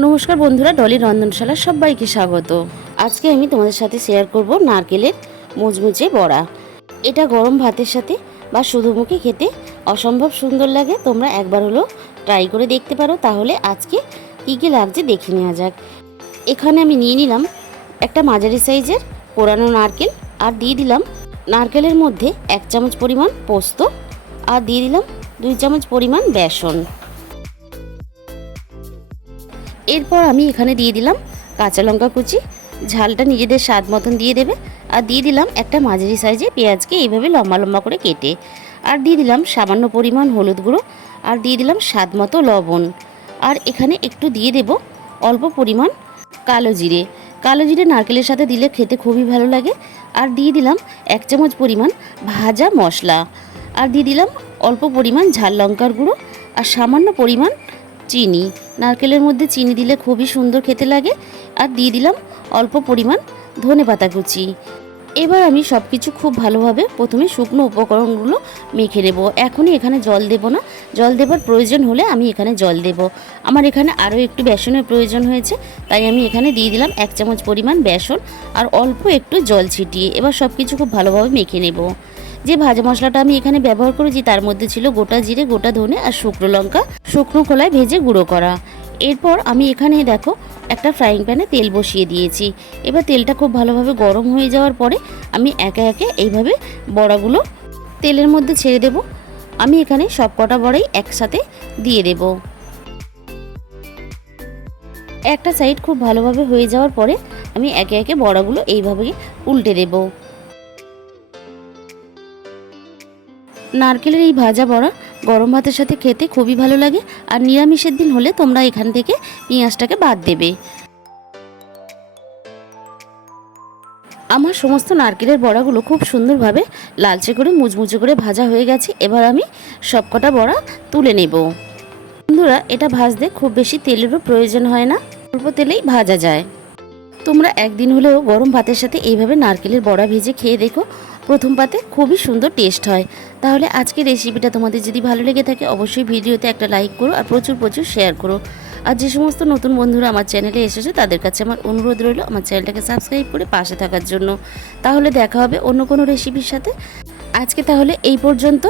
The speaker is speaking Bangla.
নমস্কার বন্ধুরা, ডলির রন্ধনশালা সবাইকে স্বাগত। আজকে আমি তোমাদের সাথে শেয়ার করব নারকেলের মুচমুচে বড়া। এটা গরম ভাতের সাথে বা শুধু মুখে খেতে অসম্ভব সুন্দর লাগে। তোমরা একবার হলো ট্রাই করে দেখতে পারো। তাহলে আজকে কী কী লাগছে দেখে নেওয়া যাক। এখানে আমি নিয়ে নিলাম একটা মাঝারি সাইজের কোরানো নারকেল, আর দিয়ে দিলাম নারকেলের মধ্যে 1 চামচ পরিমাণ পোস্ত, আর দিয়ে দিলাম 2 চামচ পরিমাণ বেসন। এরপর আমি এখানে দিয়ে দিলাম কাঁচা লঙ্কা কুচি, ঝালটা নিজেদের স্বাদ মতন দিয়ে দেবে। আর দিয়ে দিলাম একটা মাঝারি সাইজে পেঁয়াজকে এইভাবে লম্বা লম্বা করে কেটে। আর দিয়ে দিলাম সামান্য পরিমাণ হলুদ গুঁড়ো, আর দিয়ে দিলাম স্বাদ মতো লবণ। আর এখানে একটু দিয়ে দেব অল্প পরিমাণ কালো জিরে। কালো জিরে নারকেলের সাথে দিলে খেতে খুবই ভালো লাগে। আর দিয়ে দিলাম 1 চামচ পরিমাণ ভাজা মশলা, আর দিয়ে দিলাম অল্প পরিমাণ ঝাল লঙ্কার গুঁড়ো, আর সামান্য পরিমাণ চিনি। নারকেলের মধ্যে চিনি দিলে খুবই সুন্দর খেতে লাগে। আর দিয়ে দিলাম অল্প পরিমাণ ধনেপাতা কুচি। এবার আমি সব কিছু খুব ভালোভাবে প্রথমে শুকনো উপকরণগুলো মেখে নেব। এখনই এখানে জল দেব না, জল দেবার প্রয়োজন হলে আমি এখানে জল দেব। আমার এখানে আরও একটু বেসনের প্রয়োজন হয়েছে, তাই আমি এখানে দিয়ে দিলাম 1 চামচ পরিমাণ বেসন আর অল্প একটু জল ছিটিয়ে। এবার সব কিছু খুব ভালোভাবে মেখে নেব। যে ভাজা মশলাটা আমি এখানে ব্যবহার করেছি তার মধ্যে ছিল গোটা জিরে, গোটা ধনে আর শুকনো লঙ্কা শুকনো খোলায় ভেজে গুঁড়ো করা। এরপর আমি এখানে দেখো একটা ফ্রাইং প্যানে তেল বসিয়ে দিয়েছি। এবার তেলটা খুব ভালোভাবে গরম হয়ে যাওয়ার পরে আমি একে একে এইভাবে বড়াগুলো তেলের মধ্যে ছেড়ে দেব। আমি এখানে সব কটা বড়াই একসাথে দিয়ে দেব। একটা সাইড খুব ভালোভাবে হয়ে যাওয়ার পরে আমি একে একে বড়াগুলো এইভাবে উল্টে দেব। নারকেলের এই ভাজা বড়া গরম ভাতের সাথে খেতে খুবই ভালো লাগে। আর নিরামিষের দিন হলে তোমরা এখান থেকে পেঁয়াজটাকে বাদ দেবে। আমার সমস্ত নারকেলের বড়াগুলো খুব সুন্দরভাবে লালচে করে মুচমুচে করে ভাজা হয়ে গেছে। এবার আমি সবকটা বড়া তুলে নেব। বন্ধুরা, এটা ভাজতে খুব বেশি তেলেরও প্রয়োজন হয় না, অল্প তেলেই ভাজা যায়। তোমরা একদিন হলেও গরম ভাতের সাথে এইভাবে নারকেলের বড়া ভেজে খেয়ে দেখো। প্রথম পাতে খুবই সুন্দর টেস্ট হয়। তাহলে আজকের রেসিপিটা তোমাদের যদি ভালো লেগে থাকে অবশ্যই ভিডিওতে একটা লাইক করো আর প্রচুর প্রচুর শেয়ার করো। আর যে সমস্ত নতুন বন্ধুরা আমার চ্যানেলে এসেছে তাদের কাছে আমার অনুরোধ রইল আমার চ্যানেলটাকে সাবস্ক্রাইব করে পাশে থাকার জন্য। তাহলে দেখা হবে অন্য কোনো রেসিপির সাথে। আজকে তাহলে এই পর্যন্ত।